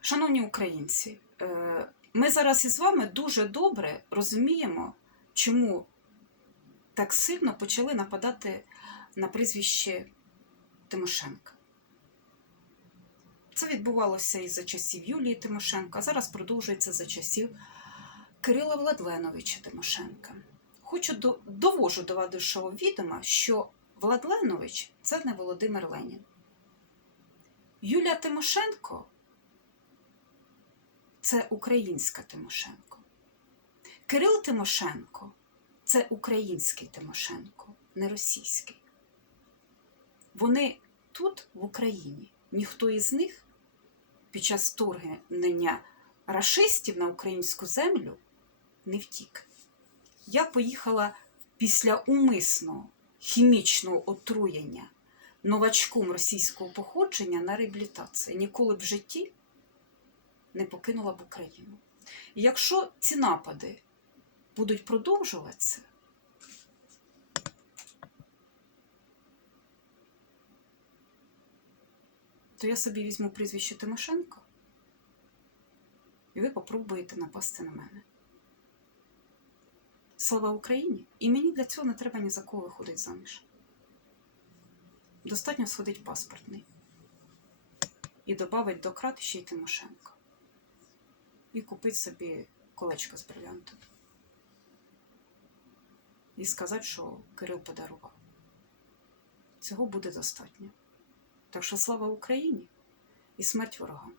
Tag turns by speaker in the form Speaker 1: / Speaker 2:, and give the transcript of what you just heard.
Speaker 1: Шановні українці, е, ми зараз із вами дуже добре розуміємо, чому так сильно почали нападати на прізвище Тимошенка. Це відбувалося і за часів Юлії Тимошенко, а зараз продовжується за часів Кирила Владленовича Тимошенка. Хочу до, довожу до вашого відома, що Владленович це не Володимир Ленін. Юлія Тимошенко це українська Тимошенко. Кирил Тимошенко це український Тимошенко, не російський. Вони тут, в Україні, ніхто із них під час вторгнення рашистів на українську землю не втік. Я поїхала після умисного хімічного отруєння новачком російського походження на реабілітацію. Ніколи в житті не покинула б Україну. І якщо ці напади будуть продовжуватися, то я собі візьму прізвище Тимошенко, і ви попробуєте напасти на мене. Слава Україні! І мені для цього не треба ні за кого виходити заміж. Достатньо сходить паспортний і додавить до крат ще й Тимошенко. І купити собі колечко з брилянтом. І сказати, що Кирил подарував. Цього буде достатньо. Так що слава Україні і смерть ворогам!